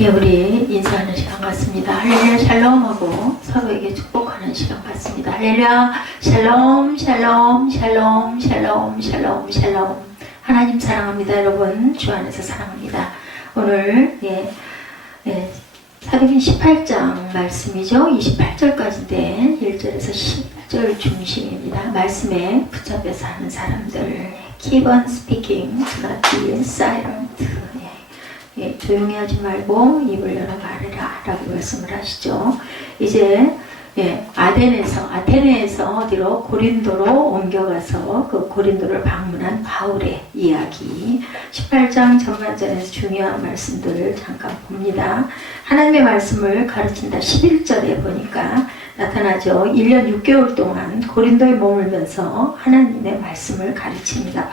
예, 우리 인사하는 시간 같습니다. 할렐루야 샬롬하고 서로에게 축복하는 시간 같습니다. 할렐루야 샬롬 샬롬 샬롬 샬롬 샬롬 샬롬. 하나님 사랑합니다. 여러분 주 안에서 사랑합니다. 오늘 사도행 18장 말씀이죠. 28절까지인데 1절에서 10절 중심입니다. 말씀에 붙잡혀서 하는 사람들, keep on speaking, do not be silent. 조용히 하지 말고 입을 열어 말해라 라고 말씀을 하시죠. 이제 아테네에서 어디로 고린도로 옮겨가서 그 고린도를 방문한 바울의 이야기, 18장 전반전에서 중요한 말씀들을 잠깐 봅니다. 하나님의 말씀을 가르친다 11절에 보니까 나타나죠. 1년 6개월 동안 고린도에 머물면서 하나님의 말씀을 가르칩니다.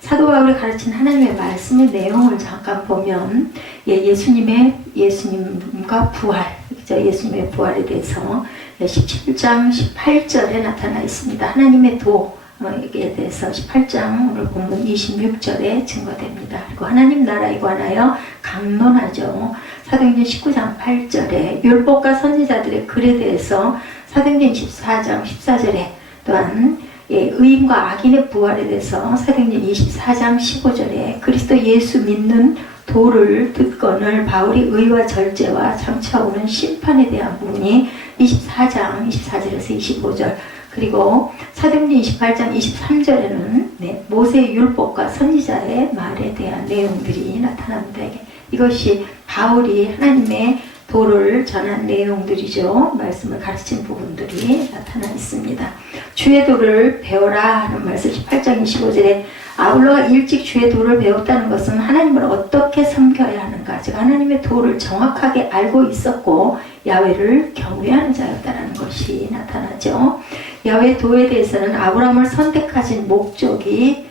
사도 바울이 가르친 하나님의 말씀의 내용을 잠깐 보면 예수님과 부활, 예수님의 부활에 대해서 17장 18절에 나타나 있습니다. 하나님의 도에 대해서 18장 오늘 본문 26절에 증거됩니다. 그리고 하나님 나라에 관하여 강론하죠. 사도행전 19장 8절에 율법과 선지자들의 글에 대해서 사도행전 14장 14절에 또한 의인과 악인의 부활에 대해서 사도행전 24장 15절에 그리스도 예수 믿는 도를 듣거늘 바울이 의와 절제와 장차 오는 심판에 대한 부분이 24장 24절에서 25절, 그리고 사도행전 28장 23절에는 모세의 율법과 선지자의 말에 대한 내용들이 나타납니다. 이것이 바울이 하나님의 도를 전한 내용들이죠. 말씀을 가르친 부분들이 나타나 있습니다. 주의 도를 배워라 하는 말씀 18장 25절에 아울러가 일찍 주의 도를 배웠다는 것은 하나님을 어떻게 섬겨야 하는가, 즉 하나님의 도를 정확하게 알고 있었고 야훼를 경외하는 자였다는 것이 나타나죠. 야훼 도에 대해서는 아브라함을 선택하신 목적이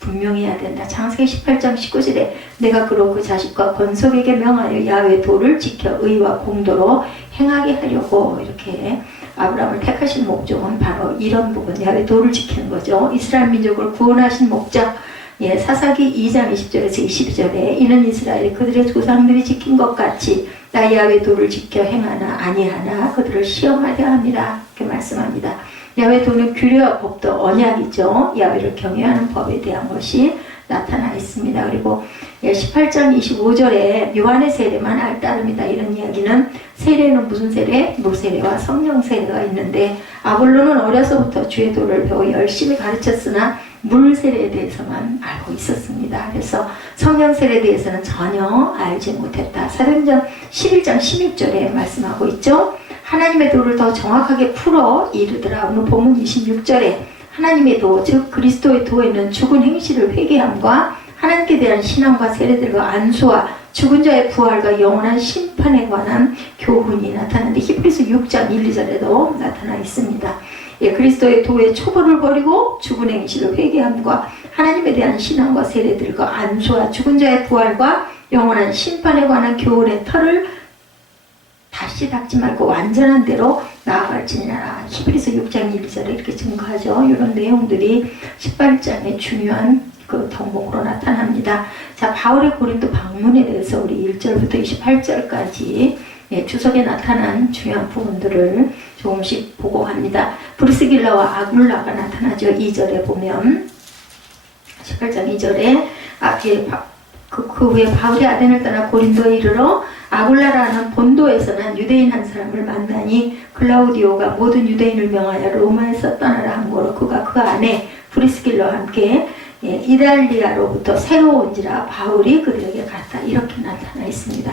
분명해야 된다. 창세기 18장 19절에 내가 그로 그 자식과 건속에게 명하여 야훼 도를 지켜 의와 공도로 행하게 하려고, 이렇게 아브라함을 택하신 목적은 바로 이런 부분, 야훼 도를 지키는 거죠. 이스라엘 민족을 구원하신 목적, 사사기 2장 20절에서 22절에 이는 이스라엘이 그들의 조상들이 지킨 것 같이 나 야훼 도를 지켜 행하나 아니하나 그들을 시험하려 합니다. 이렇게 말씀합니다. 야훼 도는 규례와 법도 언약이죠. 야훼를 경외하는 법에 대한 것이 나타나 있습니다. 그리고 18장 25절에 요한의 세례만 알따름이다, 이런 이야기는 세례는 무슨 세례? 노세례와 성령 세례가 있는데 아볼로는 어려서부터 주의 도를 배워 열심히 가르쳤으나 물 세례에 대해서만 알고 있었습니다. 그래서 성령 세례에 대해서는 전혀 알지 못했다. 사도행전 11장 16절에 말씀하고 있죠. 하나님의 도를 더 정확하게 풀어 이르더라. 오늘 본문 26절에 하나님의 도, 즉 그리스도의 도에는 죽은 행실을 회개함과 하나님께 대한 신앙과 세례들과 안수와 죽은 자의 부활과 영원한 심판에 관한 교훈이 나타나는데 히브리서 6장 1, 2절에도 나타나 있습니다. 그리스도의 도의 초보를 버리고 죽은 행실을 회개함과 하나님에 대한 신앙과 세례들과 안수와 죽은 자의 부활과 영원한 심판에 관한 교훈의 틀을 다시 닦지 말고 완전한 대로 나아갈지니라. 히브리서 6장 1, 2절에 이렇게 증거하죠. 이런 내용들이 18장의 중요한 그 덕목으로 나타납니다. 자, 바울의 고린도 방문에 대해서 우리 1절부터 28절까지 주석에 나타난 중요한 부분들을 조금씩 보고 갑니다. 브리스길라와 아굴라가 나타나죠. 2절에 보면 18장 2절에 그 후에 바울이 아덴을 떠나 고린도에 이르러 아굴라라는 본도에서 난 유대인 한 사람을 만나니 클라우디오가 모든 유대인을 명하여 로마에서 떠나라 함으로 그가 그 안에 브리스길라와 함께 이달리아로부터 새로 온지라 바울이 그들에게 갔다, 이렇게 나타나 있습니다.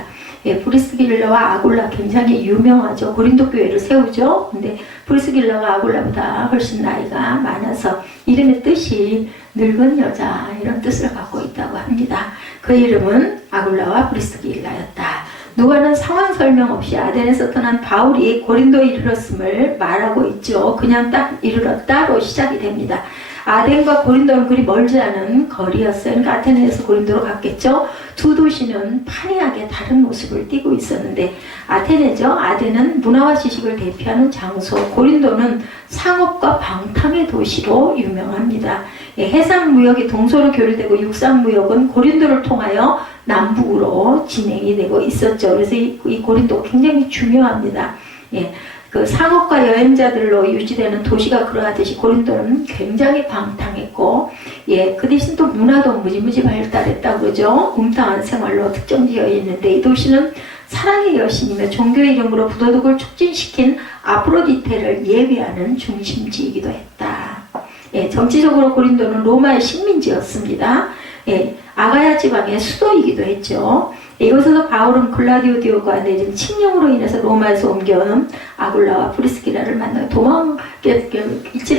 브리스길라와 아굴라 굉장히 유명하죠. 고린도 교회를 세우죠. 근데 브리스길라가 아굴라보다 훨씬 나이가 많아서 이름의 뜻이 늙은 여자, 이런 뜻을 갖고 있다고 합니다. 그 이름은 아굴라와 브리스길라였다. 누가는 상황 설명 없이 아덴에서 떠난 바울이 고린도에 이르렀음을 말하고 있죠. 그냥 딱 이르렀다로 시작이 됩니다. 아덴과 고린도는 그리 멀지 않은 거리였어요. 그러니까 아테네에서 고린도로 갔겠죠. 두 도시는 판이하게 다른 모습을 띠고 있었는데 아테네죠. 아덴은 문화와 지식을 대표하는 장소, 고린도는 상업과 방탕의 도시로 유명합니다. 해상무역이 동서로 교류되고 육상무역은 고린도를 통하여 남북으로 진행이 되고 있었죠. 그래서 이 고린도가 굉장히 중요합니다. 예. 그 상업과 여행자들로 유지되는 도시가 그러하듯이 고린도는 굉장히 방탕했고, 예, 그 대신 또 문화도 무지무지 발달했다고 그러죠. 음탕한 생활로 특정지어 있는데 이 도시는 사랑의 여신이며 종교의 이름으로 부도덕을 촉진시킨 아프로디테를 예배하는 중심지이기도 했다. 예, 정치적으로 고린도는 로마의 식민지였습니다. 예, 아가야 지방의 수도이기도 했죠. 이곳에서 바울은 글라디오 디오가 내진 침략으로 인해서 로마에서 옮겨온 아굴라와 프리스길라를 만나요.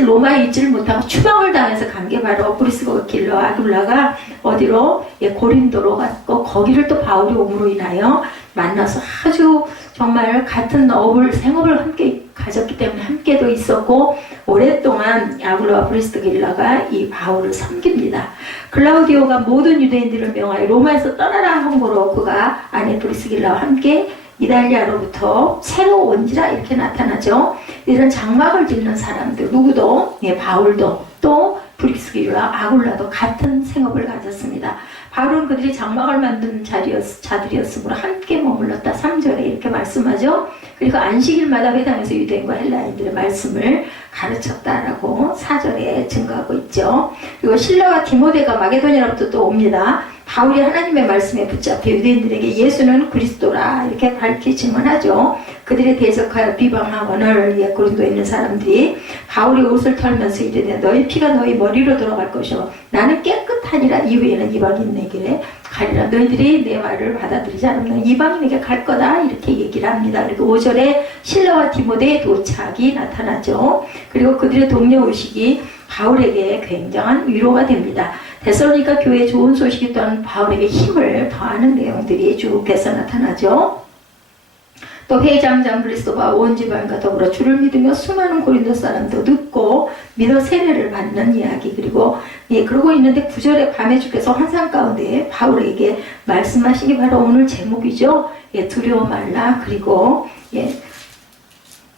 로마에 있지를 못하고 추방을 당해서 간 게 바로 프리스길라와 아굴라가 어디로? 예, 고린도로 갔고, 거기를 또 바울이 옴으로 인하여 만나서 아주 정말 같은 생업을 함께 가졌기 때문에 함께도 있었고, 오랫동안 아굴라와 프리스길라가 이 바울을 섬깁니다. 글라우디오가 모든 유대인들을 명하여 로마에서 떠나라 한 거로 그가 아내 프리스길라와 함께 이달리아로부터 새로 온지라 이렇게 나타나죠. 이런 장막을 짓는 사람들 누구도, 예, 바울도 또 프리스길라 아굴라도 같은 생업을 가졌습니다. 바울은 그들이 장막을 만든 자들이었으므로 함께 머물렀다. 3절에 이렇게 말씀하죠. 그리고 안식일마다 회당에서 유대인과 헬라인들의 말씀을 가르쳤다라고 4절에 증거하고 있죠. 그리고 실라와 디모데가 마게도니아로부터 또 옵니다. 바울이 하나님의 말씀에 붙잡혀 유대인들에게 예수는 그리스도라 이렇게 밝히 증언하죠. 그들에 대적하여 비방하거늘, 예, 고린도에 있는 사람들이 바울이 옷을 털면서 이르되 너희 피가 너희 머리로 들어갈 것이요 나는 깨끗하니라. 이후에는 이방인에게 가리라. 너희들이 내 말을 받아들이지 않으면 이방인에게 갈 거다 이렇게 얘기를 합니다. 그리고 5절에 실라와 디모데의 도착이 나타나죠. 그리고 그들의 동료 의식이 바울에게 굉장한 위로가 됩니다. 데살로니가 교회의 좋은 소식이 또한 바울에게 힘을 더하는 내용들이 쭉해서 나타나죠. 또 회장장 브리스도가 온 지방과 더불어 주를 믿으며 수많은 고린도 사람도 듣고 믿어 세례를 받는 이야기. 그리고 예, 그러고 있는데 9절에 밤에 주께서 환상 가운데 바울에게 말씀하신 게 바로 오늘 제목이죠. 예, 두려워 말라. 그리고 예,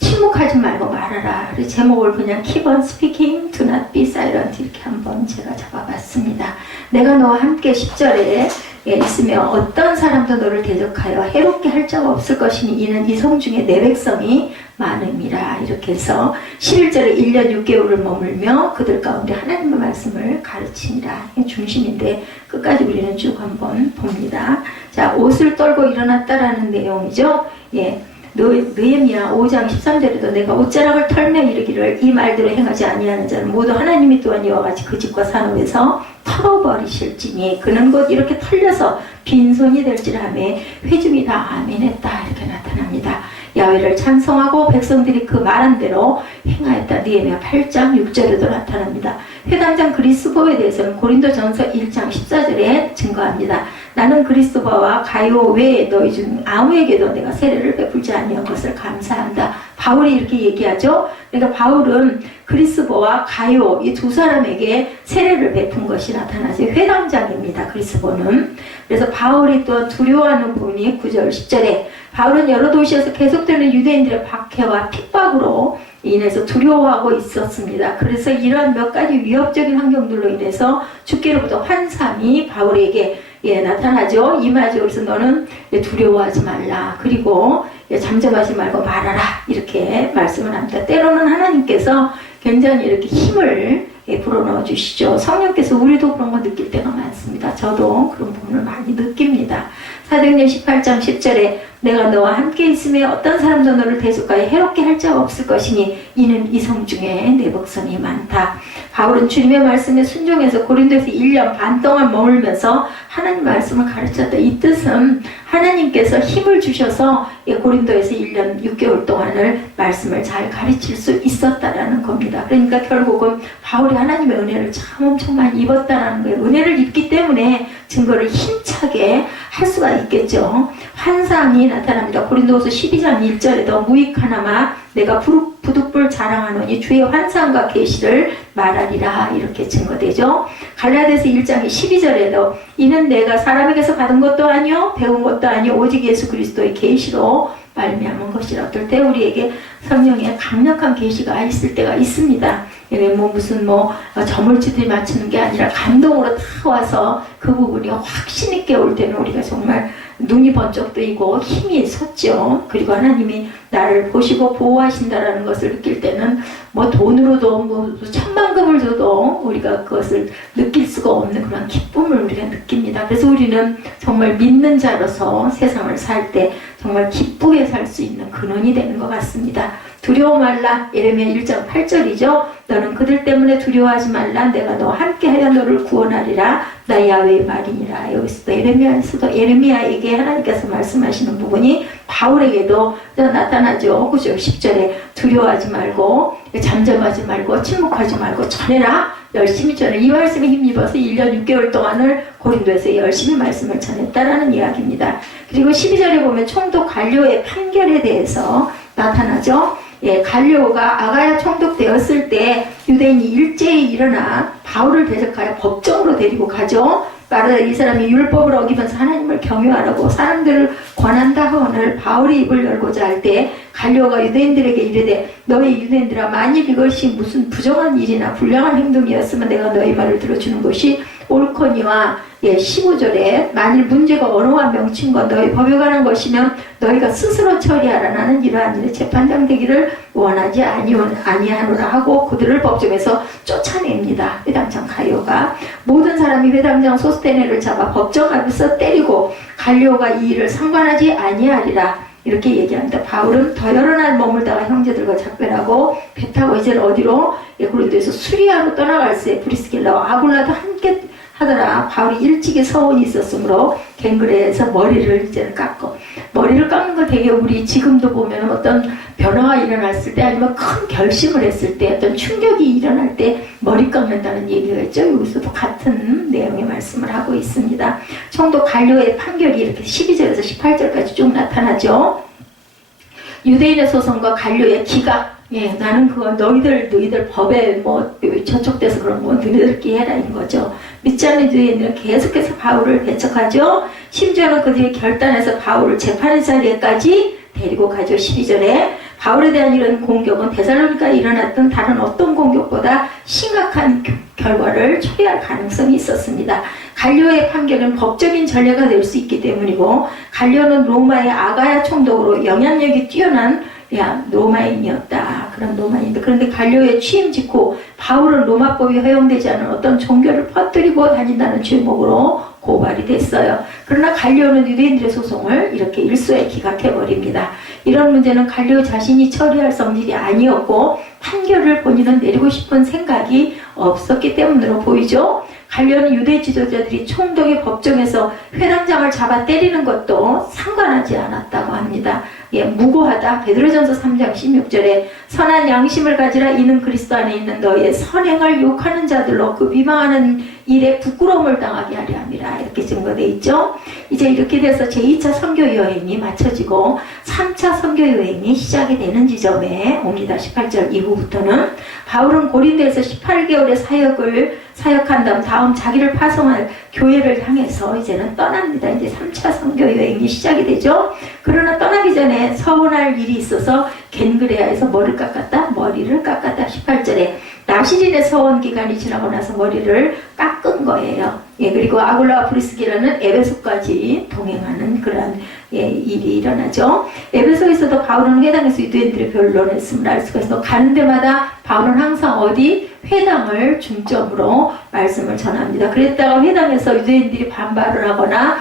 침묵하지 말고 말하라. 제목을 그냥 Keep on speaking, do not be silent 이렇게 한번 제가 잡아봤습니다. 내가 너와 함께 10절에 있으며 어떤 사람도 너를 대적하여 해롭게 할 자가 없을 것이니 이는 이성 중에 내 백성이 많음이라. 이렇게 해서 11절에 1년 6개월을 머물며 그들 가운데 하나님의 말씀을 가르치니라. 이게 중심인데 끝까지 우리는 쭉 한번 봅니다. 자, 옷을 떨고 일어났다라는 내용이죠. 예. 느헤미야 5장 13절에도 내가 옷자락을 털며 이르기를 이 말대로 행하지 아니하는 자는 모두 하나님이 또한 이와 같이 그 집과 산업에서 털어버리실지니 그는 곧 이렇게 털려서 빈손이 될지라 하며 회중이 다 아멘했다 이렇게 나타납니다. 야훼를 찬송하고 백성들이 그 말한 대로 행하였다. 느헤미야 8장 6절에도 나타납니다. 회당장 그리스보에 대해서는 고린도전서 1장 14절에 증거합니다. 나는 그리스도와 가요 외에 너희 중 아무에게도 내가 세례를 베풀지 아니한 것을 감사한다. 바울이 이렇게 얘기하죠. 그러니까 바울은 그리스도와 가요 이 두 사람에게 세례를 베푼 것이 나타나죠. 회당장입니다. 그리스도는. 그래서 바울이 또 두려워하는 부분이 9절 10절에 바울은 여러 도시에서 계속되는 유대인들의 박해와 핍박으로 인해서 두려워하고 있었습니다. 그래서 이러한 몇 가지 위협적인 환경들로 인해서 주께로부터 환상이 바울에게 나타나죠. 임하죠. 그래서 너는 두려워하지 말라. 그리고 잠잠하지 말고 말하라. 이렇게 말씀을 합니다. 때로는 하나님께서 굉장히 이렇게 힘을 불어넣어 주시죠. 성령께서 우리도 그런 거 느낄 때가 많습니다. 저도 그런 부분을 많이 느낍니다. 사도행전 18장 10절에 내가 너와 함께 있으며 어떤 사람도 너를 대적하여 해롭게 할 자가 없을 것이니 이는 이성 중에 내 백성이 많다. 바울은 주님의 말씀에 순종해서 고린도에서 1년 반 동안 머물면서 하나님 말씀을 가르쳤다. 이 뜻은 하나님께서 힘을 주셔서 고린도에서 1년 6개월 동안을 말씀을 잘 가르칠 수 있었다라는 겁니다. 그러니까 결국은 바울이 하나님의 은혜를 참 엄청 많이 입었다라는 거예요. 은혜를 입기 때문에 증거를 힘차게 할 수가 있겠죠. 환상이 나타납니다. 고린도후서 12장 1절에도 무익하나마 내가 부득불 자랑하노니 주의 환상과 계시를 말하리라 이렇게 증거되죠. 갈라디아서 1장 12절에도 이는 내가 사람에게서 받은 것도 아니요 배운 것도 아니요 오직 예수 그리스도의 계시로 말미암은 것이라. 어떨 때 우리에게 성령의 강력한 계시가 있을 때가 있습니다. 이게 뭐 무슨 저물치들이 맞추는 게 아니라 감동으로 다 와서 그 부분이 확신 있게 올 때는 우리가 정말 눈이 번쩍 뜨이고 힘이 섰죠. 그리고 하나님이 나를 보시고 보호하신다라는 것을 느낄 때는 뭐 돈으로도 뭐 천만금을 줘도 우리가 그것을 느낄 수가 없는 그런 기쁨을 우리가 느낍니다. 그래서 우리는 정말 믿는 자로서 세상을 살 때 정말 기쁘게 살 수 있는 근원이 되는 것 같습니다. 두려워 말라. 예레미야 1장 8절이죠. 너는 그들 때문에 두려워하지 말라. 내가 너와 함께하여 너를 구원하리라. 나 야훼의 말이니라. 여기서도 예레미야에게 하나님께서 말씀하시는 부분이 바울에게도 나타나죠. 그죠? 10절에 두려워하지 말고 잠잠하지 말고 침묵하지 말고 전해라. 열심히 전해. 이 말씀에 힘입어서 1년 6개월 동안을 고린도에서 열심히 말씀을 전했다라는 이야기입니다. 그리고 12절에 보면 총독 갈료의 판결에 대해서 나타나죠. 예, 갈료가 아가야 총독되었을 때 유대인이 일제히 일어나 바울을 대적하여 법정으로 데리고 가죠. 말하다 이 사람이 율법을 어기면서 하나님을 경유하라고 사람들을 권한다 하오늘 바울이 입을 열고자 할 때 갈료가 유대인들에게 이르되 너희 유대인들아 만일 이것이 무슨 부정한 일이나 불량한 행동이었으면 내가 너희 말을 들어주는 것이 옳거니와 15절에 만일 문제가 언어와 명칭과 너희 법에 관한 것이면 너희가 스스로 처리하라. 나는 이러한 일에 재판장 되기를 원하지 아니하노라 하고 그들을 법정에서 쫓아냅니다. 회당장 가요가 모든 사람이 회당장 소스테네를 잡아 법정 앞에서 때리고 갈료가 이 일을 상관하지 아니하리라. 이렇게 얘기합니다. 바울은 더 여러 날 머물다가 형제들과 작별하고 배 타고 이제는 어디로? 고린도에서 수리아로 떠나갈새 브리스길라와 아굴라도 함께 하더라. 바울이 일찍이 서원이 있었으므로 갱그레에서 머리를 이제는 깎고 머리를 깎는 거 되게 우리 지금도 보면 어떤 변화가 일어났을 때 아니면 큰 결심을 했을 때 어떤 충격이 일어날 때 머리 깎는다는 얘기가 있죠. 여기서도 같은 내용의 말씀을 하고 있습니다. 총독 갈료의 판결이 이렇게 12절에서 18절까지 쭉 나타나죠. 유대인의 소송과 갈료의 기각. 예, 나는 그거 너희들 법에 저촉돼서 그런 거 너희들끼리 해라 인 거죠. 믿지 않는 유대인들은 계속해서 바울을 배척하죠. 심지어는 그들이 결단해서 바울을 재판의 자리에까지 데리고 가죠. 12절에 바울에 대한 이런 공격은 데살로니가에 일어났던 다른 어떤 공격보다 심각한 결과를 초래할 가능성이 있었습니다. 갈료의 판결은 법적인 전례가 될 수 있기 때문이고 갈료는 로마의 아가야 총독으로 영향력이 뛰어난 로마인이었다. 그런 로마인인데 그런데 갈료의 취임 직후 바울은 로마법이 허용되지 않은 어떤 종교를 퍼뜨리고 다닌다는 죄목으로 고발이 됐어요. 그러나 갈료는 유대인들의 소송을 이렇게 일소에 기각해버립니다. 이런 문제는 갈료 자신이 처리할 성질이 아니었고 판결을 본인은 내리고 싶은 생각이 없었기 때문으로 보이죠. 갈료는 유대 지도자들이 총독의 법정에서 회당장을 잡아 때리는 것도 상관하지 않았다고 합니다. 예, 무고하다. 베드로전서 3장 16절에 선한 양심을 가지라. 이는 그리스도 안에 있는 너희의 선행을 욕하는 자들로 그 비방하는 일에 부끄러움을 당하게 하려 함이라. 이렇게 증거되어 있죠. 이제 이렇게 돼서 제2차 선교 여행이 마쳐지고 3차 선교 여행이 시작이 되는 지점에 옵니다. 18절 이후부터는 바울은 고린도에서 18개월의 사역한 다음 자기를 파송할 교회를 향해서 이제는 떠납니다. 이제 3차 선교 여행이 시작이 되죠. 그러나 떠나기 전에 서원할 일이 있어서 겐그레아에서 머리를 깎았다. 18절에 나시린의 서원 기간이 지나고 나서 머리를 깎은 거예요. 예, 그리고 아굴라와 브리스기라는 에베소까지 동행하는 그런 일이 일어나죠. 에베소에서도 바울은 회당에서 유대인들의 변론했음을 알 수가 있어. 가는 데마다 바울은 항상 어디? 회당을 중점으로 말씀을 전합니다. 그랬다가 회당에서 유대인들이 반발을 하거나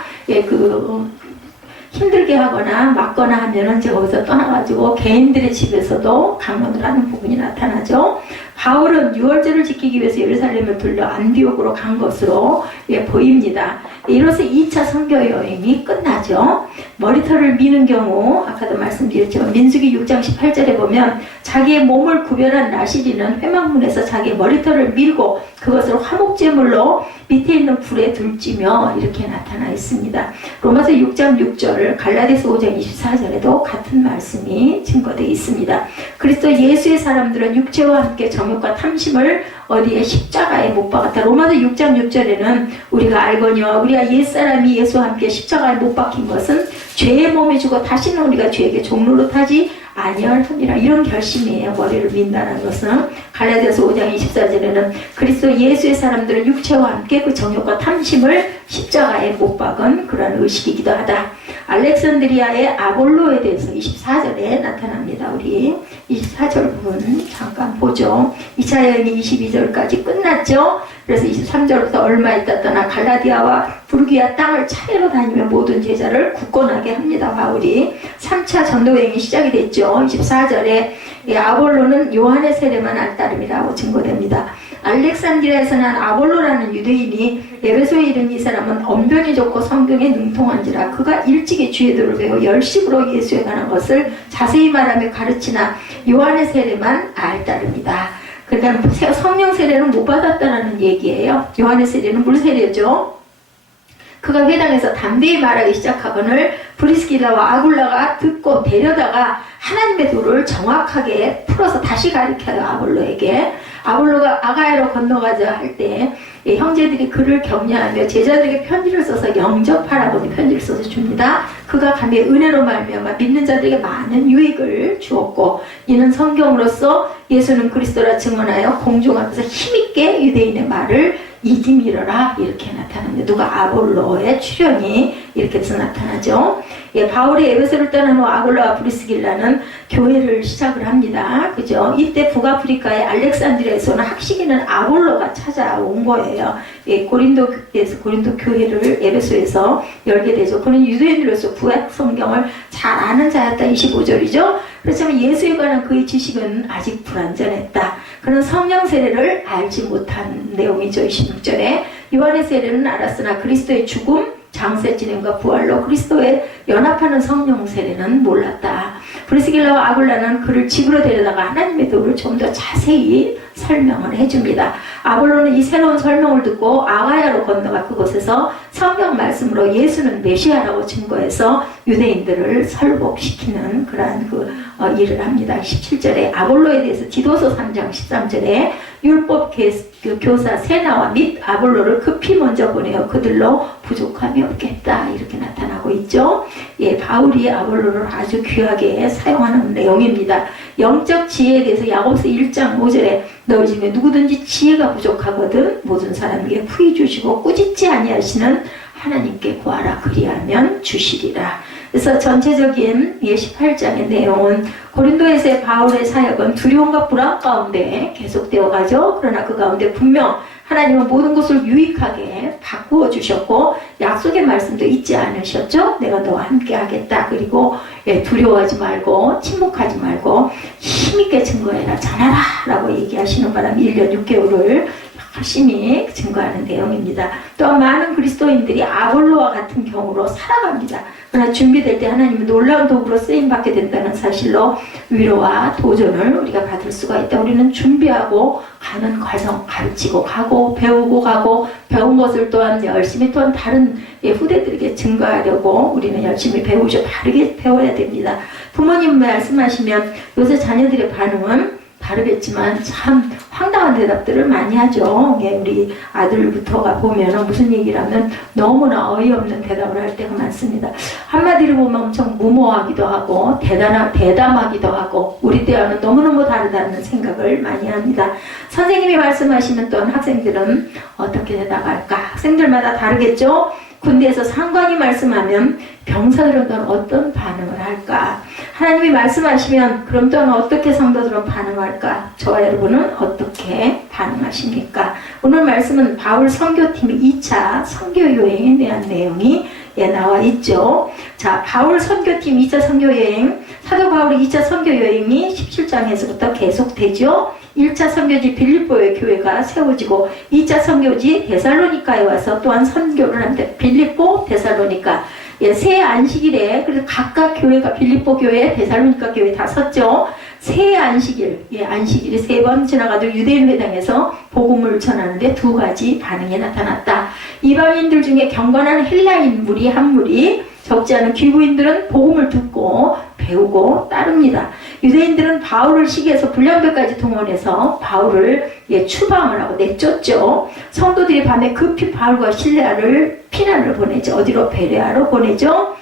힘들게 하거나 맞거나 하면은 이제 거기서 떠나가지고 개인들의 집에서도 강론을 하는 부분이 나타나죠. 바울은 유월절을 지키기 위해서 예루살렘을 돌려 안디옥으로 간 것으로 보입니다. 이로써 2차 선교 여행이 끝나죠. 머리털을 미는 경우 아까도 말씀드렸지만 민수기 6장 18절에 보면 자기의 몸을 구별한 나시린은 회막문에서 자기의 머리털을 밀고 그것을 화목제물로 밑에 있는 불에 둘지며 이렇게 나타나 있습니다. 로마서 6장 6절, 갈라디아서 5장 24절에도 같은 말씀이 증거되어 있습니다. 그리스도 예수의 사람들은 육체와 함께 정욕과 탐심을 어디에 십자가에 못 박았다. 로마서 6장 6절에는 우리가 알거니와 우리 우리가 옛사람이 예수와 함께 십자가에 못 박힌 것은 죄의 몸에 죽어 다시는 우리가 죄에게 종로로 타지 아니하리라. 이런 결심이에요. 머리를 민다는 것은. 갈라디아서 5장 24절에는 그리스도 예수의 사람들은 육체와 함께 그 정욕과 탐심을 십자가에 못 박은 그런 의식이기도 하다. 알렉산드리아의 아볼로에 대해서 24절에 나타납니다. 우리 24절 부분 잠깐 보죠. 2차 여행이 22절까지 끝났죠. 그래서 23절부터 얼마 있다 떠나 갈라디아와 부르기아 땅을 차례로 다니며 모든 제자를 굳건하게 합니다. 바울이 3차 전도여행이 시작이 됐죠. 24절에 아볼로는 요한의 세례만 알 따름이라고 증거됩니다. 알렉산드리아에서 난 아볼로라는 유대인이 에베소에 이른 이 사람은 언변이 좋고 성경에 능통한지라 그가 일찍이 주의도를 배워 열심으로 예수에 관한 것을 자세히 말하며 가르치나 요한의 세례만 알 따릅니다. 그러니까 성령 세례는 못 받았다는 얘기예요. 요한의 세례는 물 세례죠. 그가 회당에서 담대히 말하기 시작하거늘 브리스길라와 아굴라가 듣고 데려다가 하나님의 도를 정확하게 풀어서 다시 가르쳐요. 아볼로에게. 아볼로가 아가야로 건너가자 할 때 형제들이 그를 격려하며 제자들에게 편지를 써서 영접하라고 편지를 써서 줍니다. 그가 감히 은혜로 말미암아 믿는 자들에게 많은 유익을 주었고 이는 성경으로서 예수는 그리스도라 증언하여 공중 앞에서 힘있게 유대인의 말을 이기밀어라 이렇게 나타납니다. 누가 아볼로의 출현이 이렇게 해서 나타나죠. 바울이 에베소를 떠난 후 아볼로와 브리스길라는 교회를 시작을 합니다. 그죠? 이때 북아프리카의 알렉산드리아에서는 학식이는 아볼로가 찾아온 거예요. 고린도에서 고린도 교회를 에베소에서 열게 되죠. 그는 유대인으로서 구약 성경을 잘 아는 자였다. 25절이죠. 그렇지만 예수에 관한 그의 지식은 아직 불완전했다. 그는 성령 세례를 알지 못한 내용이죠. 26절에 요한의 세례는 알았으나 그리스도의 죽음, 장세 진행과 부활로 그리스도에 연합하는 성령 세례는 몰랐다. 브리스길라와 아굴라는 그를 집으로 데려다가 하나님의 도를 좀 더 자세히 설명을 해줍니다. 아볼로는 이 새로운 설명을 듣고 아가야로 건너가 그곳에서 성경 말씀으로 예수는 메시아라고 증거해서 유대인들을 설복시키는 그러한 일을 합니다. 17절에 아볼로에 대해서 디도서 3장 13절에 율법 교사 세나와 및 아볼로를 급히 먼저 보내어 그들로 부족함이 없겠다 이렇게 나타나고 있죠. 바울이 아볼로를 아주 귀하게 사용하는 내용입니다. 영적 지혜에 대해서 야고보서 1장 5절에 너희 중에 누구든지 지혜가 부족하거든 모든 사람에게 후히 주시고 꾸짖지 아니하시는 하나님께 구하라 그리하면 주시리라. 그래서 전체적인 18장의 내용은 고린도에서의 바울의 사역은 두려움과 불안 가운데 계속되어 가죠. 그러나 그 가운데 분명 하나님은 모든 것을 유익하게 바꾸어 주셨고 약속의 말씀도 잊지 않으셨죠. 내가 너와 함께 하겠다. 그리고 두려워하지 말고 침묵하지 말고 힘있게 증거해라. 잘하라 라고 얘기하시는 바람에 1년 6개월을 열심히 증거하는 내용입니다. 또한 많은 그리스도인들이 아볼로와 같은 경우로 살아갑니다. 그러나 준비될 때 하나님은 놀라운 도구로 쓰임받게 된다는 사실로 위로와 도전을 우리가 받을 수가 있다. 우리는 준비하고 가는 과정 가르치고 가고 배우고 가고 배운 것을 또한 열심히 또한 다른 후대들에게 증거하려고 우리는 열심히 배우죠. 바르게 배워야 됩니다. 부모님 말씀하시면 요새 자녀들의 반응은 다르겠지만 참 황당한 대답들을 많이 하죠. 우리 아들부터가 보면 무슨 얘기를 하면 너무나 어이없는 대답을 할 때가 많습니다. 한마디로 보면 엄청 무모하기도 하고 대담하기도 하고 우리 때와는 너무너무 다르다는 생각을 많이 합니다. 선생님이 말씀하시면 또한 학생들은 어떻게 대답할까? 학생들마다 다르겠죠? 군대에서 상관이 말씀하면 병사들은 어떤 반응을 할까? 하나님이 말씀하시면 그럼 또한 어떻게 성도들은 반응할까? 저와 여러분은 어떻게 반응하십니까? 오늘 말씀은 바울 선교팀의 2차 선교여행에 대한 내용이 나와 있죠. 자, 바울 선교팀 2차 선교여행, 사도 바울의 2차 선교여행이 17장에서부터 계속되죠. 1차 선교지 빌립보의 교회가 세워지고 2차 선교지 데살로니카에 와서 또한 선교를 합니다. 빌립보, 데살로니카. 새 안식일에 그래서 각각 교회가 빌립보 교회, 데살로니카 교회 다 섰죠. 새 안식일, 안식일이 3번 지나가도 유대인 회당에서 복음을 전하는데 2가지 반응이 나타났다. 이방인들 중에 경건한 헬라인 무리 한 무리, 적지 않은 귀부인들은 복음을 듣고 배우고 따릅니다. 유대인들은 바울을 시기해서 불량배까지 동원해서 바울을 추방을 하고 내쫓죠. 성도들이 밤에 급히 바울과 실레아를 피난을 보내죠. 어디로? 베레아로 보내죠.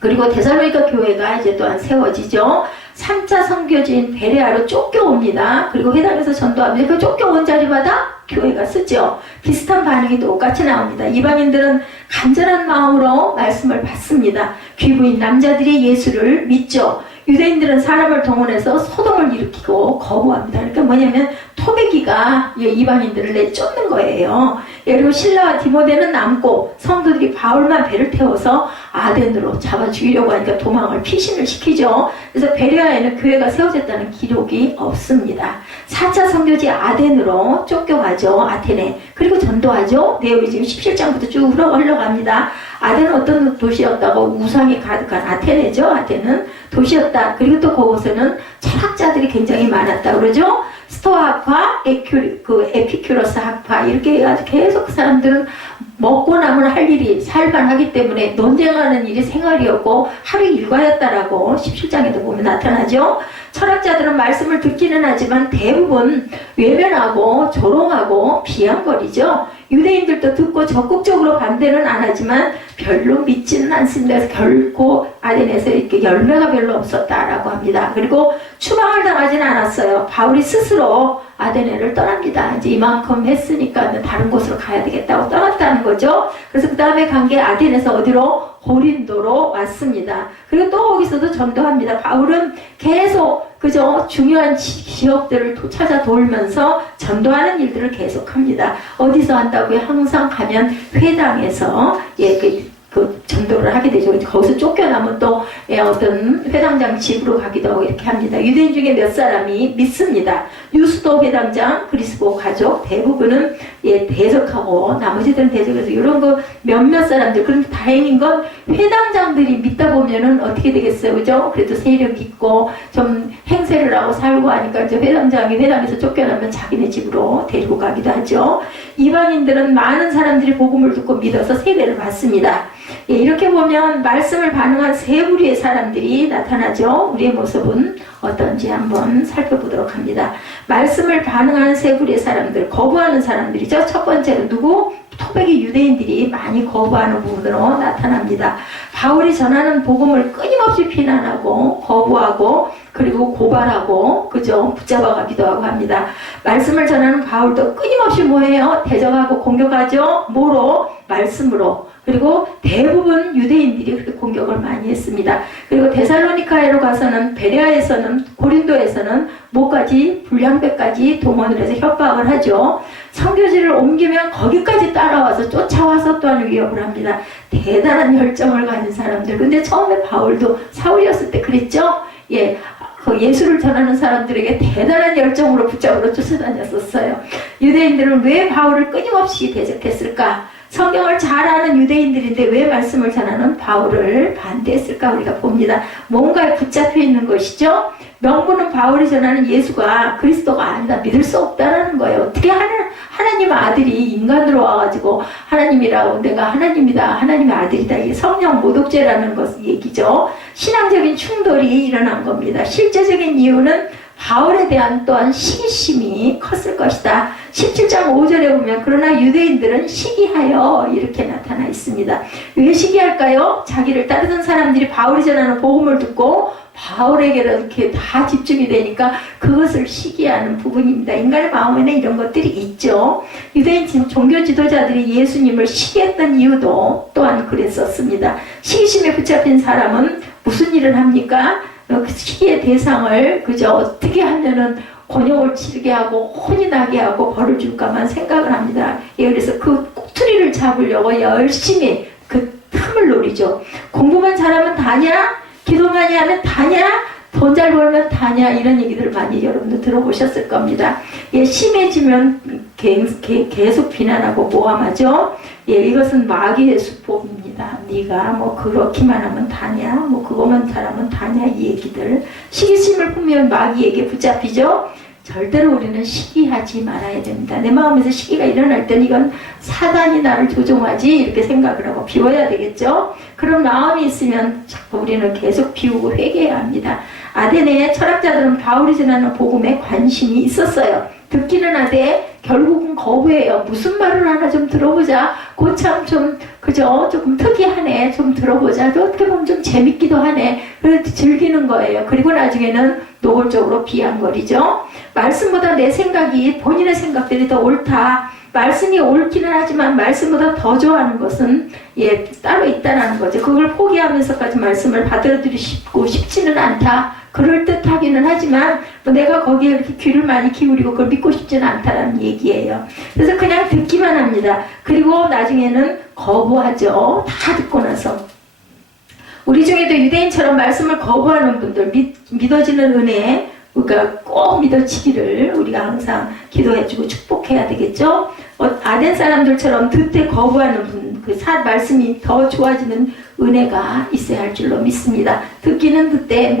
그리고 데살로니가 교회가 이제 또한 세워지죠. 3차 선교지인 베레아로 쫓겨옵니다. 그리고 회당에서 전도하면 그 쫓겨온 자리마다 교회가 쓰죠. 비슷한 반응이 똑같이 나옵니다. 이방인들은 간절한 마음으로 말씀을 받습니다. 귀부인 남자들이 예수를 믿죠. 유대인들은 사람을 동원해서 소동을 일으키고 거부합니다. 그러니까 뭐냐면 토베기가 이방인들을 내쫓는 거예요. 그리고 신라와 디모데는 남고 성도들이 바울만 배를 태워서 아덴으로 잡아 죽이려고 하니까 도망을 피신을 시키죠. 그래서 베레아에는 교회가 세워졌다는 기록이 없습니다. 4차 선교지 아덴으로 쫓겨가죠. 아테네. 그리고 전도하죠. 내용이 지금 17장부터 쭉 흘러갑니다. 아덴은 어떤 도시였다고? 우상이 가득한 아테네죠. 아테는 도시였다. 그리고 또 그곳에는 철학자들이 굉장히 많았다 그러죠. 스토아 학파, 에피큐러스 학파 이렇게 해가지고 계속 그 사람들은 먹고 나면 할 일이 살만하기 때문에 논쟁하는 일이 생활이었고 하루 일과였다라고 17장에도 보면 나타나죠. 철학자들은 말씀을 듣기는 하지만 대부분 외면하고 조롱하고 비양거리죠. 유대인들도 듣고 적극적으로 반대는 안 하지만 별로 믿지는 않습니다. 그래서 결코 아덴에서 이렇게 열매가 별로 없었다라고 합니다. 그리고 추방을 당하지는 않았어요. 바울이 스스로 아데네를 떠납니다. 이제 이만큼 했으니까 다른 곳으로 가야 되겠다고 떠났다는 거죠. 그래서 그 다음에 간 게 아덴에서 어디로? 고린도로 왔습니다. 그리고 또 거기서도 전도합니다. 바울은 계속 그저 중요한 지역들을 찾아 돌면서 전도하는 일들을 계속합니다. 어디서 한다고요? 항상 가면 회당에서 그 전도를 하게 되죠. 거기서 쫓겨나면 또 어떤 회당장 집으로 가기도 하고 이렇게 합니다. 유대인 중에 몇 사람이 믿습니다. 유수도 회당장, 그리스도 가족 대부분은 대적하고 나머지들은 대적해서 이런 거 몇몇 사람들. 그런데 다행인 건 회당장들이 믿다 보면은 어떻게 되겠어요, 그죠? 그래도 세력 있고 좀 행세를 하고 살고 하니까 이제 회당장이 회당에서 쫓겨나면 자기네 집으로 데리고 가기도 하죠. 이방인들은 많은 사람들이 복음을 듣고 믿어서 세례를 받습니다. 이렇게 보면 말씀을 반응한 세 부류의 사람들이 나타나죠. 우리의 모습은 어떤지 한번 살펴보도록 합니다. 말씀을 반응하는 세 부류의 사람들, 거부하는 사람들이죠. 첫 번째는 누구? 토백이 유대인들이 많이 거부하는 부분으로 나타납니다. 바울이 전하는 복음을 끊임없이 비난하고 거부하고 그리고 고발하고 그죠? 붙잡아가기도 하고 합니다. 말씀을 전하는 바울도 끊임없이 뭐해요? 대적하고 공격하죠. 뭐로? 말씀으로. 그리고 대부분 유대인들이 그렇게 공격을 많이 했습니다. 그리고 데살로니카에로 가서는 베레아에서는 고린도에서는 뭐까지? 불량배까지 동원을 해서 협박을 하죠. 선교지를 옮기면 거기까지 따라와서 쫓아와서 또한 위협을 합니다. 대단한 열정을 가진 사람들. 근데 처음에 바울도 사울이었을 때 그랬죠? 그 예수를 전하는 사람들에게 대단한 열정으로 붙잡으러 쫓아다녔었어요. 유대인들은 왜 바울을 끊임없이 대적했을까? 성경을 잘 아는 유대인들인데 왜 말씀을 전하는 바울을 반대했을까 우리가 봅니다. 뭔가에 붙잡혀 있는 것이죠. 명분은 바울이 전하는 예수가 그리스도가 아니다. 믿을 수 없다라는 거예요. 어떻게 하나님 아들이 인간으로 와가지고 하나님이라고 내가 하나님이다. 하나님의 아들이다. 이게 성령 모독죄라는 것 얘기죠. 신앙적인 충돌이 일어난 겁니다. 실제적인 이유는 바울에 대한 또한 시기심이 컸을 것이다. 17장 5절에 보면 그러나 유대인들은 시기하여 이렇게 나타나 있습니다. 왜 시기할까요? 자기를 따르던 사람들이 바울이 전하는 복음을 듣고 바울에게로 이렇게 다 집중이 되니까 그것을 시기하는 부분입니다. 인간의 마음에는 이런 것들이 있죠. 유대인 종교 지도자들이 예수님을 시기했던 이유도 또한 그랬었습니다. 시기심에 붙잡힌 사람은 무슨 일을 합니까? 그 시기의 대상을 그저 어떻게 하면은 곤욕을 치르게 하고 혼이 나게 하고 벌을 줄까만 생각을 합니다. 그래서 그 꼬투리를 잡으려고 열심히 그 틈을 노리죠. 공부만 잘하면 다냐? 기도 많이 하면 다냐? 돈 잘 벌면 다냐? 이런 얘기들을 많이 여러분들 들어보셨을 겁니다. 심해지면 계속 비난하고 모함하죠. 이것은 마귀의 수법입니다. 네가 뭐 그렇기만 하면 다냐? 뭐 그거만 잘하면 다냐? 이 얘기들. 시기심을 품으면 마귀에게 붙잡히죠. 절대로 우리는 시기하지 말아야 됩니다. 내 마음에서 시기가 일어날 땐 이건 사단이 나를 조종하지 이렇게 생각을 하고 비워야 되겠죠. 그런 마음이 있으면 자꾸 우리는 계속 비우고 회개해야 합니다. 아덴의 철학자들은 바울이 전하는 복음에 관심이 있었어요. 듣기는 하되 결국은 거부해요. 무슨 말을 하나 좀 들어보자. 고참 좀 그죠? 조금 특이하네. 좀 들어보자. 어떻게 보면 좀 재밌기도 하네. 그래서 즐기는 거예요. 그리고 나중에는 노골적으로 비아냥거리죠. 말씀보다 내 생각이 본인의 생각들이 더 옳다. 말씀이 옳기는 하지만 말씀보다 더 좋아하는 것은 따로 있다는 거죠. 그걸 포기하면서까지 말씀을 받아들이고 싶지는 않다. 그럴듯하기는 하지만 내가 거기에 이렇게 귀를 많이 기울이고 그걸 믿고 싶지는 않다라는 얘기예요. 그래서 그냥 듣기만 합니다. 그리고 나중에는 거부하죠. 다 듣고 나서. 우리 중에도 유대인처럼 말씀을 거부하는 분들, 믿어지는 은혜, 우리가 꼭 믿어지기를 우리가 항상 기도해주고 축복해야 되겠죠. 아덴 사람들처럼 듣되 거부하는 분, 말씀이 더 좋아지는 은혜가 있어야 할 줄로 믿습니다. 듣기는 듣되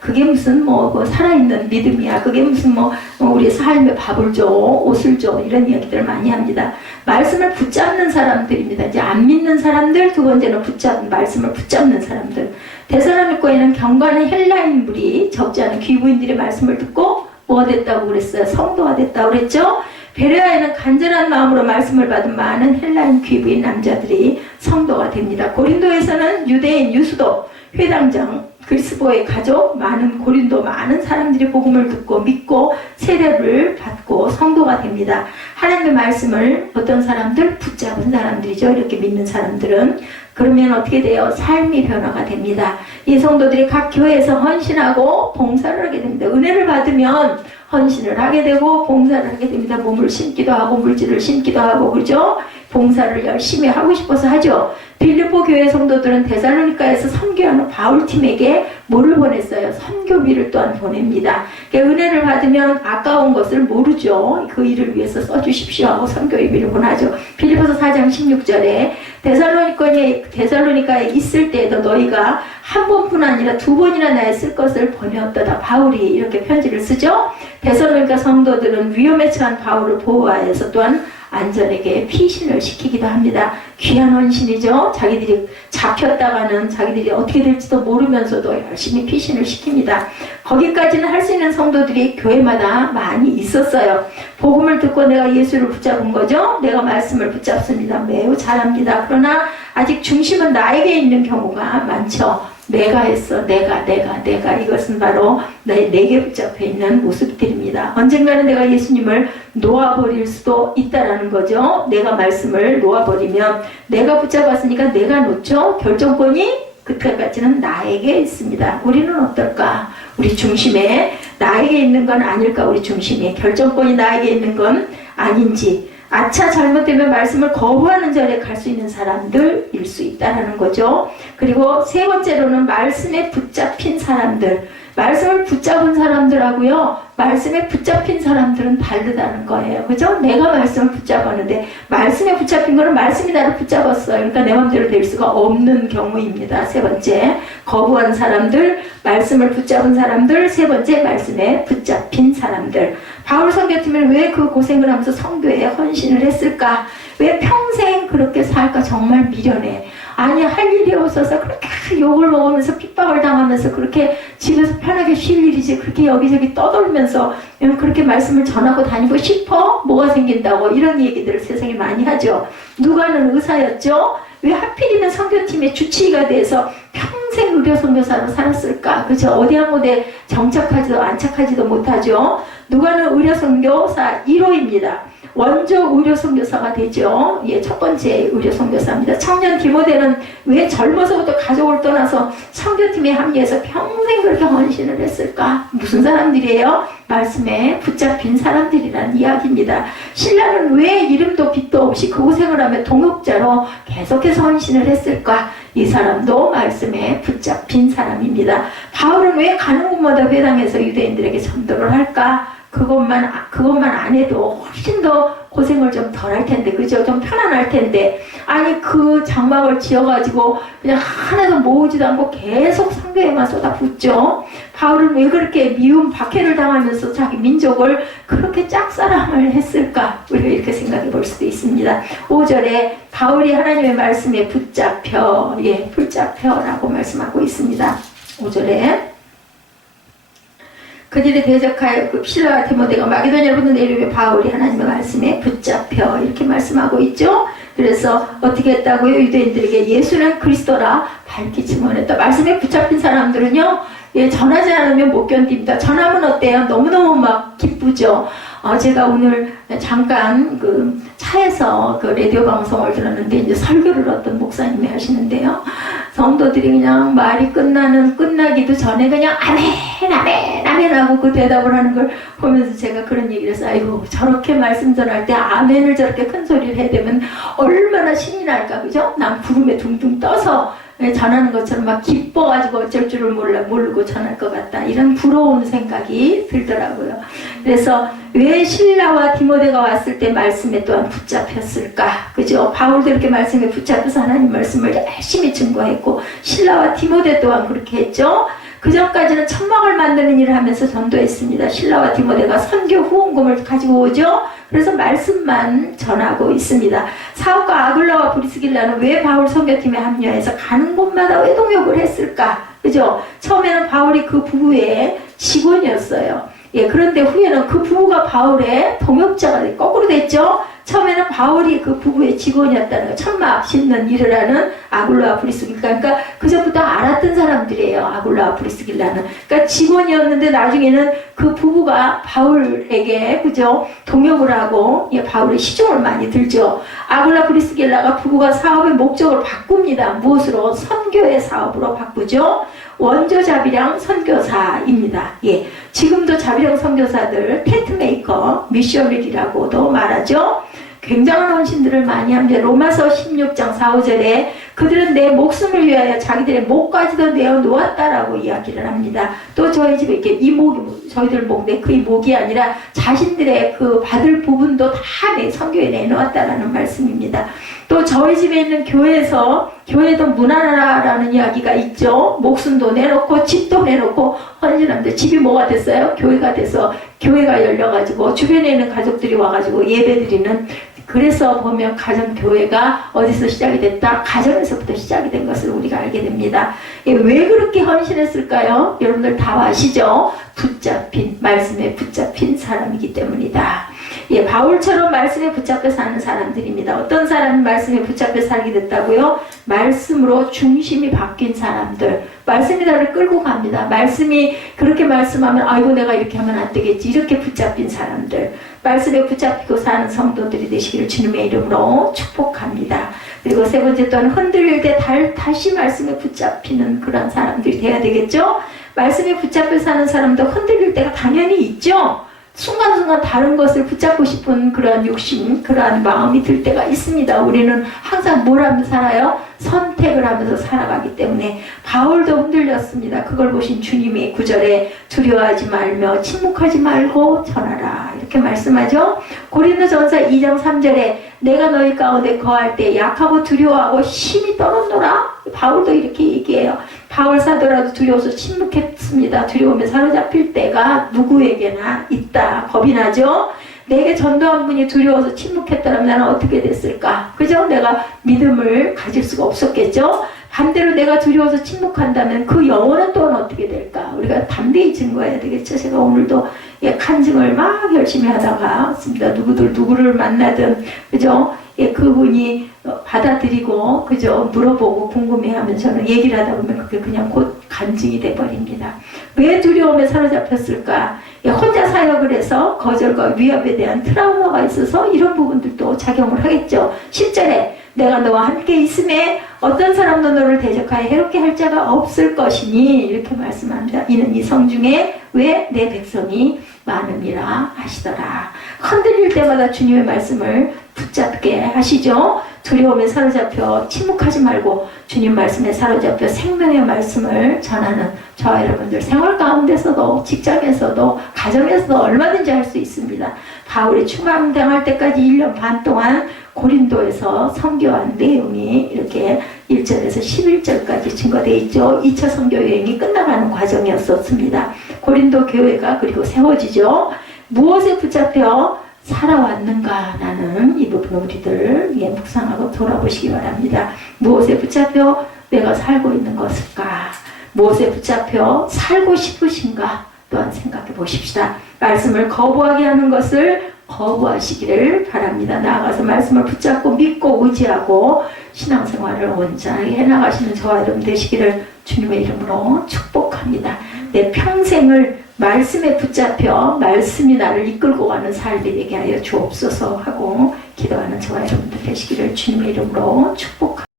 그게 무슨 살아있는 믿음이야. 그게 무슨 우리 삶에 밥을 줘, 옷을 줘 이런 이야기들을 많이 합니다. 말씀을 붙잡는 사람들입니다. 이제 안 믿는 사람들, 두 번째는 말씀을 붙잡는 사람들. 데살로니가에는 경건한 헬라인물이 적지 않은 귀부인들의 말씀을 듣고 뭐가 됐다고 그랬어요? 성도가 됐다고 그랬죠? 베레아에는 간절한 마음으로 말씀을 받은 많은 헬라인 귀부인 남자들이 성도가 됩니다. 고린도에서는 유대인, 유수도, 회당장, 그리스도의 가족, 고린도 많은 사람들이 복음을 듣고 믿고 세례를 받고 성도가 됩니다. 하나님의 말씀을 어떤 사람들? 붙잡은 사람들이죠. 이렇게 믿는 사람들은. 그러면 어떻게 돼요? 삶이 변화가 됩니다. 이 성도들이 각 교회에서 헌신하고 봉사를 하게 됩니다. 은혜를 받으면 헌신을 하게 되고 봉사를 하게 됩니다. 몸을 심기도 하고 물질을 심기도 하고 그죠? 봉사를 열심히 하고 싶어서 하죠. 빌립보 교회 성도들은 데살로니가에서 선교하는 바울팀에게 뭐를 보냈어요? 선교비를 또한 보냅니다. 그러니까 은혜를 받으면 아까운 것을 모르죠. 그 일을 위해서 써주십시오 하고 선교비를 보내죠. 빌립보서 4장 16절에 데살로니가에 있을 때에도 너희가 한 번뿐 아니라 두 번이나 나의 쓸 것을 보내었도다. 바울이 이렇게 편지를 쓰죠. 데살로니가 성도들은 위험에 처한 바울을 보호하여서 또한 안전하게 피신을 시키기도 합니다. 귀한 헌신이죠. 자기들이 잡혔다가는 자기들이 어떻게 될지도 모르면서도 열심히 피신을 시킵니다. 거기까지는 할 수 있는 성도들이 교회마다 많이 있었어요. 복음을 듣고 내가 예수를 붙잡은 거죠. 내가 말씀을 붙잡습니다. 매우 잘합니다. 그러나 아직 중심은 나에게 있는 경우가 많죠. 내가 했어. 내가. 이것은 바로 내게 붙잡혀 있는 모습들입니다. 언젠가는 내가 예수님을 놓아버릴 수도 있다라는 거죠. 내가 말씀을 놓아버리면 내가 붙잡았으니까 내가 놓죠. 결정권이 그때까지는 나에게 있습니다. 우리는 어떨까? 우리 중심에 나에게 있는 건 아닐까? 우리 중심에 결정권이 나에게 있는 건 아닌지. 아차 잘못되면 말씀을 거부하는 자리에 갈 수 있는 사람들일 수 있다는 거죠. 그리고 세 번째로는 말씀에 붙잡힌 사람들. 말씀을 붙잡은 사람들하고요. 말씀에 붙잡힌 사람들은 다르다는 거예요. 그죠? 내가 말씀을 붙잡았는데 말씀에 붙잡힌 거는 말씀이 나를 붙잡았어요. 그러니까 내 마음대로 될 수가 없는 경우입니다. 세 번째, 거부한 사람들, 말씀을 붙잡은 사람들. 세 번째, 말씀에 붙잡힌 사람들. 바울 선교팀은 왜 그 고생을 하면서 선교에 헌신을 했을까? 왜 평생 그렇게 살까? 정말 미련해. 아니 할 일이 없어서 그렇게 욕을 먹으면서 핍박을 당하면서 그렇게 집에서 편하게 쉴 일이지 그렇게 여기저기 떠돌면서 그렇게 말씀을 전하고 다니고 싶어? 뭐가 생긴다고 이런 얘기들을 세상에 많이 하죠. 누가는 의사였죠. 왜 하필이면 선교팀의 주치의가 돼서 평생 의료선교사로 살았을까? 그죠? 어디 한 곳에 정착하지도 안착하지도 못하죠. 누가는 의료선교사 1호입니다. 원조 의료선교사가 되죠. 첫 번째 의료선교사입니다. 청년 디모데는 왜 젊어서부터 가족을 떠나서 선교팀에 합류해서 평생 그렇게 헌신을 했을까? 무슨 사람들이에요? 말씀에 붙잡힌 사람들이란 이야기입니다. 신라는 왜 이름도 빛도 없이 그 고생을 하며 동역자로 계속해서 헌신을 했을까? 이 사람도 말씀에 붙잡힌 사람입니다. 바울은 왜 가는 곳마다 회당에서 유대인들에게 전도를 할까? 그 그것만 안 해도 훨씬 더 고생을 좀 덜 할 텐데, 그죠? 좀 편안할 텐데. 아니, 그 장막을 지어가지고 그냥 하나도 모으지도 않고 계속 상대에만 쏟아붓죠. 바울은 왜 그렇게 미움, 박해를 당하면서 자기 민족을 그렇게 짝사랑을 했을까? 우리가 이렇게 생각해 볼 수도 있습니다. 5절에 바울이 하나님의 말씀에 붙잡혀라고 말씀하고 있습니다. 5절에 그들이 대적하여 그 실라와 디모데가 마게도냐로부터 내려오며 바울이 하나님의 말씀에 붙잡혀 이렇게 말씀하고 있죠. 그래서 어떻게 했다고요? 유대인들에게 예수는 그리스도라 밝히 증언했다. 말씀에 붙잡힌 사람들은요, 전하지 않으면 못 견딥니다. 전하면 어때요? 너무너무 막 기쁘죠. 제가 오늘 잠깐 그 차에서 그 라디오 방송을 들었는데 이제 설교를 어떤 목사님이 하시는데요. 성도들이 그냥 말이 끝나기도 전에 그냥 아멘 하고 그 대답을 하는 걸 보면서 제가 그런 얘기를 했어요. 아이고, 저렇게 말씀 전할 때 아멘을 저렇게 큰 소리를 해야 되면 얼마나 신이 날까, 그죠? 난 구름에 둥둥 떠서 전하는 것처럼 막 기뻐가지고 어쩔 줄을 모르고 전할 것 같다. 이런 부러운 생각이 들더라고요. 그래서 왜 실라와 디모데가 왔을 때 말씀에 또한 붙잡혔을까? 그죠? 바울도 이렇게 말씀에 붙잡혀서 하나님 말씀을 열심히 증거했고, 실라와 디모데 또한 그렇게 했죠. 그 전까지는 천막을 만드는 일을 하면서 전도했습니다. 실라와 디모데가 선교 후원금을 가지고 오죠. 그래서 말씀만 전하고 있습니다. 사업가 아굴라와 브리스길라는 왜 바울 선교팀에 합류해서 가는 곳마다 왜 동역을 했을까? 그죠? 처음에는 바울이 그 부부의 직원이었어요. 그런데 후에는 그 부부가 바울의 동역자가 거꾸로 됐죠. 처음에는 바울이 그 부부의 직원이었다는 거, 천막 심는 일을 하는 아굴라와 브리스길라. 그러니까 그전부터 알았던 사람들이에요. 아굴라와 브리스길라는. 그러니까 직원이었는데 나중에는 그 부부가 바울에게, 그죠? 동역을 하고, 바울의 시중을 많이 들죠. 아굴라 브리스길라가 부부가 사업의 목적을 바꿉니다. 무엇으로? 선교의 사업으로 바꾸죠. 원조 자비령 선교사입니다. 지금도 자비령 선교사들 텐트메이커, 미셔널이라고도 말하죠. 굉장한 헌신들을 많이 합니다. 로마서 16장 4, 5절에 그들은 내 목숨을 위하여 자기들의 목까지도 내어 놓았다라고 이야기를 합니다. 또 저희 집에 이렇게 이목이, 저희들 목, 그 목이 아니라 자신들의 그 받을 부분도 다 내 선교에 내놓았다라는 말씀입니다. 또 저희 집에 있는 교회도 문화라라는 이야기가 있죠. 목숨도 내놓고 집도 내놓고 헌신합니다. 집이 뭐가 됐어요? 교회가 돼서 교회가 열려가지고 주변에 있는 가족들이 와가지고 예배드리는, 그래서 보면 가정교회가 어디서 시작이 됐다? 가정에서부터 시작이 된 것을 우리가 알게 됩니다. 왜 그렇게 헌신했을까요? 여러분들 다 아시죠? 말씀에 붙잡힌 사람이기 때문이다. 바울처럼 말씀에 붙잡혀 사는 사람들입니다. 어떤 사람이 말씀에 붙잡혀 살게 됐다고요? 말씀으로 중심이 바뀐 사람들. 말씀이 나를 끌고 갑니다. 말씀이 그렇게 말씀하면 아이고 내가 이렇게 하면 안 되겠지. 이렇게 붙잡힌 사람들. 말씀에 붙잡히고 사는 성도들이 되시기를 주님의 이름으로 축복합니다. 그리고 세 번째 또한 흔들릴 때 다시 말씀에 붙잡히는 그런 사람들이 돼야 되겠죠? 말씀에 붙잡혀 사는 사람도 흔들릴 때가 당연히 있죠? 순간순간 다른 것을 붙잡고 싶은 그런 욕심, 그러한 마음이 들 때가 있습니다. 우리는 항상 뭘 하면서 살아요? 선택을 하면서 살아가기 때문에 바울도 흔들렸습니다. 그걸 보신 주님이 9절에 두려워하지 말며 침묵하지 말고 전하라 이렇게 말씀하죠. 고린도전서 2장 3절에 내가 너희 가운데 거할 때 약하고 두려워하고 힘이 떨어져라. 바울도 이렇게 얘기해요. 바울 사도라도 두려워서 침묵했습니다. 두려움에 사로잡힐 때가 누구에게나 있다. 겁이 나죠? 내게 전도한 분이 두려워서 침묵했다면 나는 어떻게 됐을까? 그죠? 내가 믿음을 가질 수가 없었겠죠? 반대로 내가 두려워서 침묵한다면 그 영혼은 또한 어떻게 될까? 우리가 담대히 증거해야 되겠죠? 제가 오늘도 간증을 막 열심히 하다가 있습니다. 누구를 만나든, 그죠? 그분이 받아들이고, 그죠? 물어보고 궁금해하면 저는 얘기를 하다 보면 그게 그냥 곧 간증이 돼버립니다. 왜 두려움에 사로잡혔을까? 혼자 사역을 해서 거절과 위협에 대한 트라우마가 있어서 이런 부분들도 작용을 하겠죠. 10절에 내가 너와 함께 있음에 어떤 사람도 너를 대적하여 해롭게 할 자가 없을 것이니 이렇게 말씀합니다. 이는 이 성 중에 왜 내 백성이 많음이라 하시더라. 흔들릴 때마다 주님의 말씀을 붙잡게 하시죠. 두려움에 사로잡혀 침묵하지 말고 주님 말씀에 사로잡혀 생명의 말씀을 전하는 저와 여러분들 생활 가운데서도 직장에서도 가정에서도 얼마든지 할 수 있습니다. 바울이 추방당할 때까지 1년 반 동안 고린도에서 선교한 내용이 이렇게 1절에서 11절까지 증거되어 있죠. 2차 선교 여행이 끝나가는 과정이었습니다. 고린도 교회가 그리고 세워지죠. 무엇에 붙잡혀 살아왔는가라는 이 부분을 우리들 묵상하고 돌아보시기 바랍니다. 무엇에 붙잡혀 내가 살고 있는 것일까? 무엇에 붙잡혀 살고 싶으신가? 또한 생각해 보십시다. 말씀을 거부하게 하는 것을 거부하시기를 바랍니다. 나아가서 말씀을 붙잡고 믿고 의지하고 신앙생활을 온전하게 해나가시는 저와 여러분 되시기를 주님의 이름으로 축복합니다. 내 평생을 말씀에 붙잡혀 말씀이 나를 이끌고 가는 삶이 되게 하여 주옵소서 하고 기도하는 저와 여러분들 되시기를 주님의 이름으로 축복합니다.